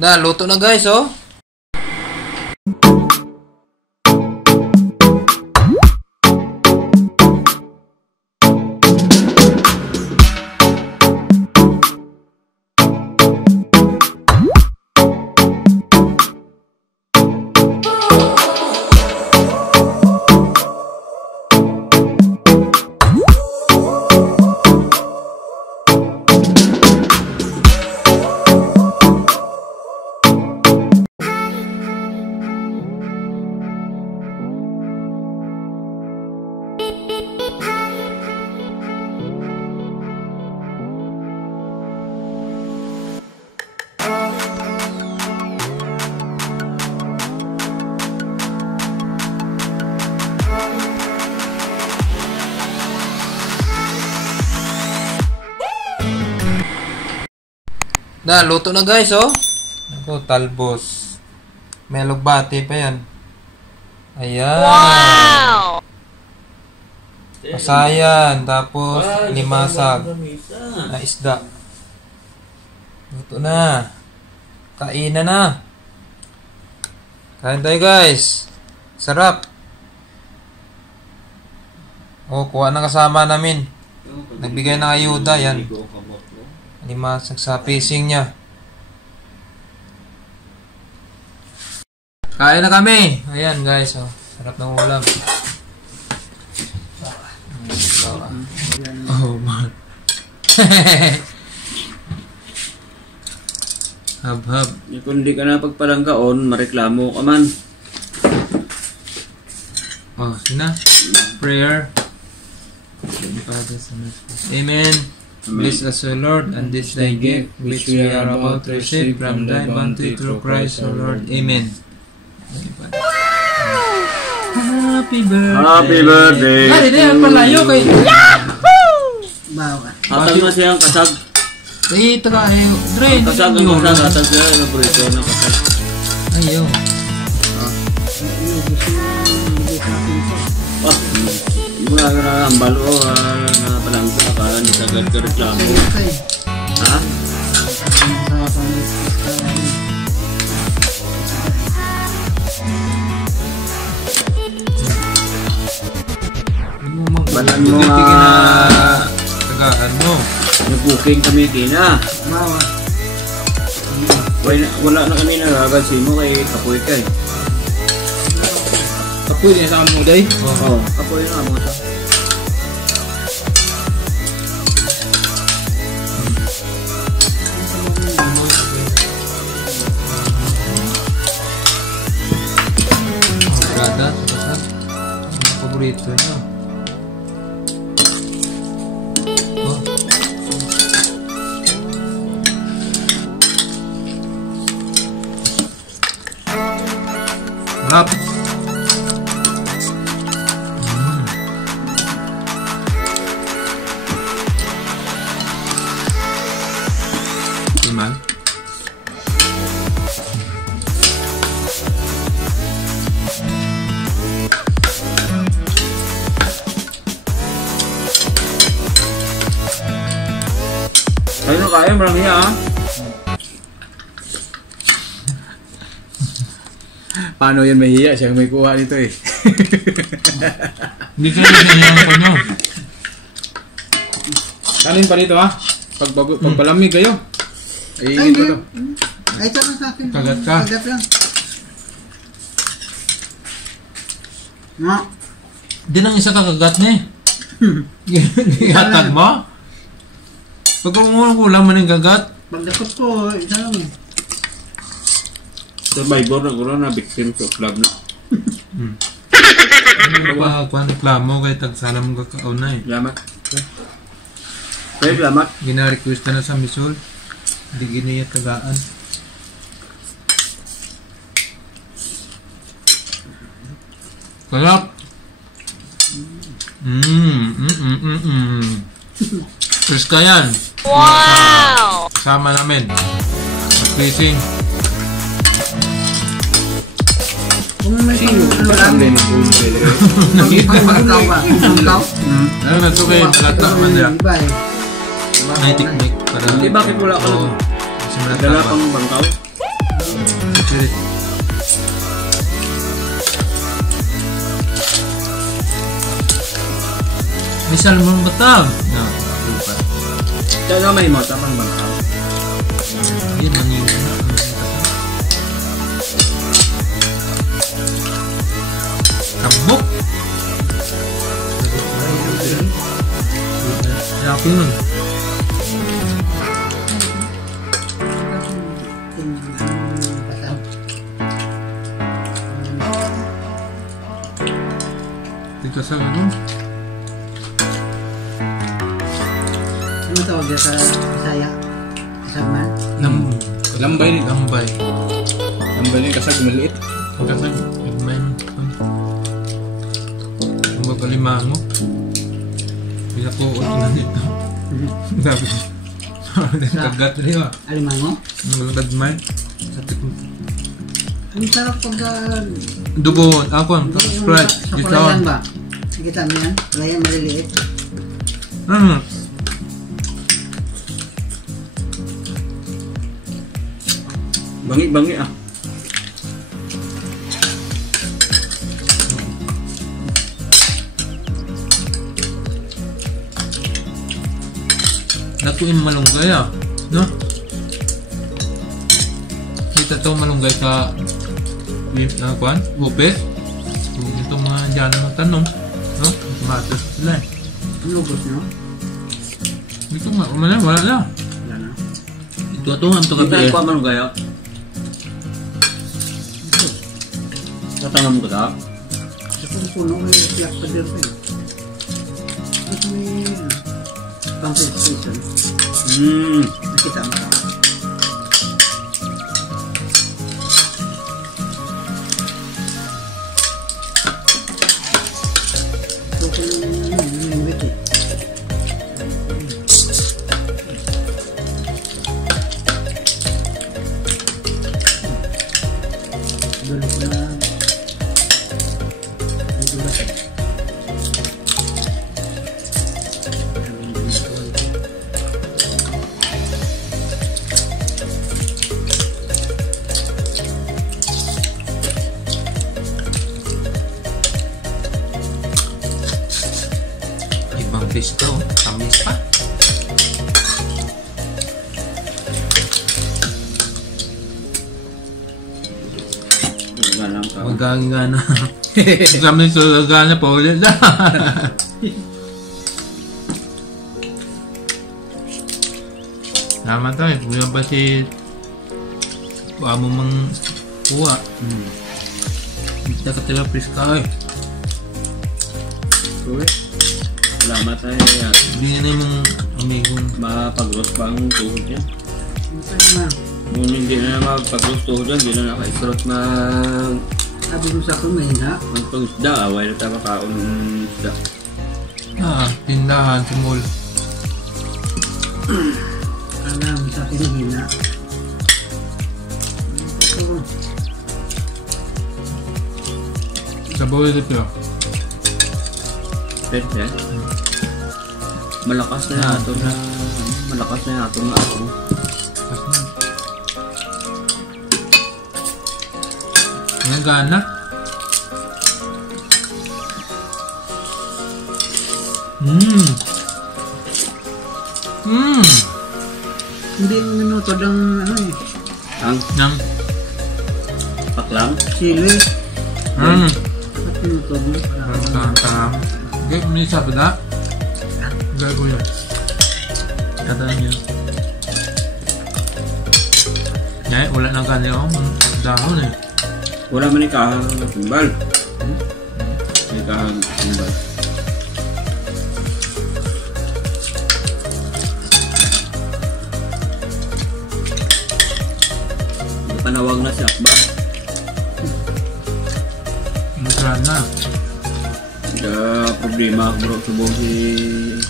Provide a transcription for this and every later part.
Na, luto na guys, oh. Na, luto na guys, oh. Ako, talbos. May lugbati pa yan. Ayan. Wow! Pasayan. Tapos, limasag na isda. Luto na. Kainan na. Kain tayo guys. Sarap. Oh, kuha na kasama namin. Nagbigay ng ayuda, yan. Limasag sa fishing niya. Kain na kami. Ayan guys, oh. Sarap ng ulam. Oh man. Hab-hab. Kung hindi ka na pagpalangkaon, mareklamo ka man. Oh, sina. Prayer. Amen. Bless us, O Lord, and this thy gift, which we are about to receive from thy bounty through Christ, O Lord. Amen. Happy birthday. Happy birthday. Ay, hindi, ang palayo kay... Bawa. Hatag mo siyang kasag. Ito ka, Dre. Kasag ang kasag. Hatag siya ang burrito ng kasag. Ayaw. Mula ka na ang balo, na palangka ka, nisagad ka reklamo. Ha? Balan mo nga tagaan mo. nag-booking kami kina. Bawa. Wala na kami nagagansin mo kay Kapoy ka eh. Kapoy niya sa mo, day? Oo, Kapoy na mo siya. Brada, sarap. Ang paborito niyo. Oh. Sarap. Timan. Ayun na kayo, marami ha. Paano yan mahiya? Siya may kuha nito eh. Hindi kayo ganyan ko nyo. Kanin pa dito ha? Pagpalamig kayo. Iingin ko to. Ay, ito na sa akin. Kagat ka. Kagat lang. No. Di nang isa kakagat niya eh. Gihatag mo? Pag kulang mo ng kagat. Pagdakot ko, isa lang eh. Survivor na guro na victim sa club na. Ano ba kung reklamo kay tagsala mong kakao na eh. Salamat. Salamat. Gina-request na sa Misol. Hindi giniyat tagaan. Kalap! Chris ka yan. Wow! Kasama namin. Mag-fishing. Kung may Alam din ang puno pwede. Nakita ba? Ikaw? Ano na ito kayo? Nalata man nila. Iba eh. May technique para... Hindi, bakit wala ka Oo. lang? Kasi malata Dala ba? pang bangkaw? Spirit. Misal mo batab. No, lupa. Kaya may mo, tapang bangkaw. Hindi, mangyayari na. Kabok! Laki nun. Dito sa ano? Ano tawag yan sa Bisaya? Kasama? Lambay ni. Lambay. Lambay ni kasag maliit. Kasag. Lambay. Ang magkalima mo. Pinakuot na dito. Sabi. Kagat rin ah. Alimango? Ang lagad Ang sarap pag... Dugo. Ako. Sprite. Sa palayan ba? Nakita mo yan? Palayan maliliit. Bangi-bangi ah. Naku yung malunggay ah. No? Kita to malunggay sa kuan, Bupes. Ito mga dyan ng tanong. No? Matos sila eh. Ano gusto nyo? Ito nga, wala na. Yan na. Ito ang to Hindi kape. ko man gayo. Tatangam ko ta. Sa puno may black pader pa yun. At may... pumping station. Nakita mo ka. So, kung yung wiki. Dulo ko na. Dulo. Ibang fish to. Tamis pa. Galang ka. Magagana. Kami sa gana pa ulit na. Tama tayo. Kuya ba si... Kuha mo mang... Kuha. Hindi ka tila fish ka eh. Uy. Salamat ay Hindi na yung amigong... mapag-roast pa ang tuhod niya. Masaya na. Kung hindi na mapag-roast tuhod niya, hindi na naka-isrot Sabi mo sa akin, mahina. magpag-isda. Away na tayo makaon ng isda. Tindahan sa mall. Alam mo sa akin, mahina. Ito. Sa bawal ito. Pwede. Malakas na yato na. Malakas na yato na ako. Ang gana. Hindi mo minuto ng ano eh. Ang Nang. paklang. Sili. Hmm. At minuto mo. Tang. Okay, may sabi na. Gagawin yun. Kata niyo. Ngayon, wala nang kanil ako. Dahon eh. Wala man yung kahang tumbal. May kahang tumbal. Panawag na si Akbar. Masarap na. Problema bro, subong si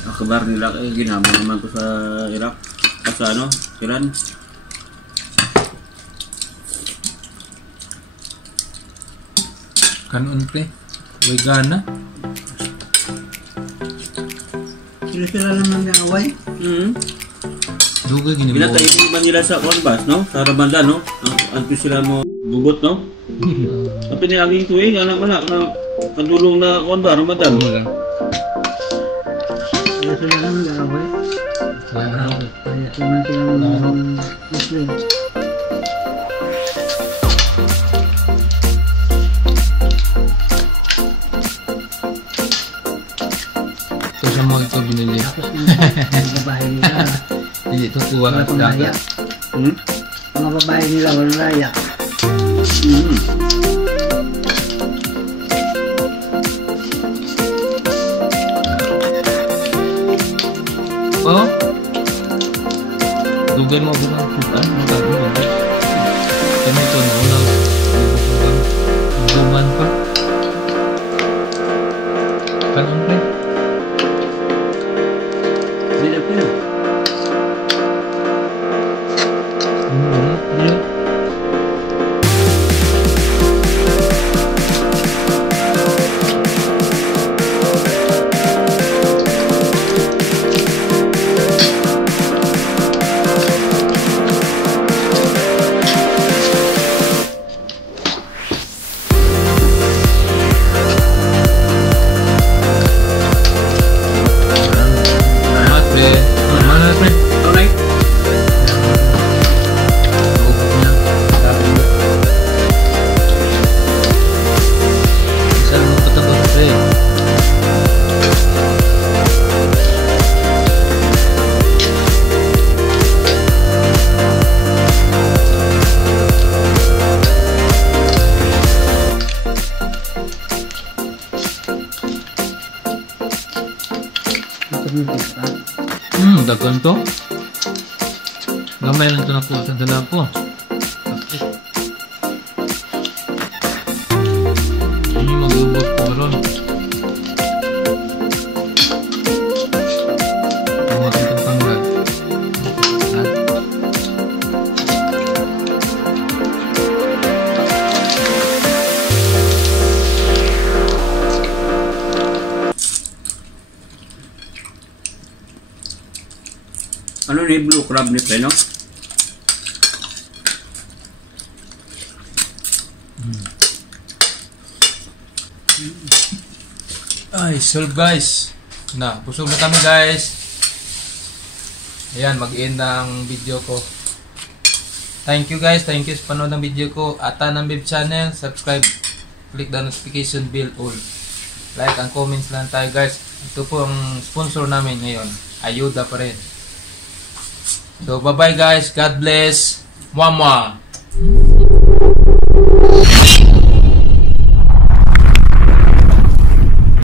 Akbar nila kaya ginamo naman to sa Iraq. Sa ano, Iran. Kanon pre. Way gana. Sila naman ng away. Dugay gini mo. Ginatay man nila sa Conbas, no? Sa Ramadan, no? Anto sila mo bugot, no? Tapi ni aging tuig, anak mana na kadulong na Conbas, Ramadan. Wala. Kaya sila naman garaway. Kaya sila silang Muslim. Ito sa mga ito binili. Tapos mga babae nila, Hindi ito kuha wala at pang raya. dagat. Mga babae nila, walang raya. Oh. Dugay mo ba ng kutan? Magagawin mo. Kami ito na unang duman pa. Kanong pre? Sila ko yun. Dilo. Salamat pre. Mana pre? Alright. Lubog niya. Sabi niya. Isa lang ang patagod pre. Ito yung pista. Dagan to. Gamay lang ito na po sa dala ko. Ini mag-ubot ko ron. Buhat itong tanggal. Ano ni blue crab ni pre, no? Ay, solve guys. Na, busog na kami guys. Ayan, mag-end na ang video ko. Thank you guys. Thank you sa panood ng video ko. Ata ng Bib Channel. Subscribe. Click the notification bell all. Like and comments lang tayo guys. Ito po ang sponsor namin ngayon. Ayuda pa rin. So, bye-bye guys. God bless. Mwah-mwah.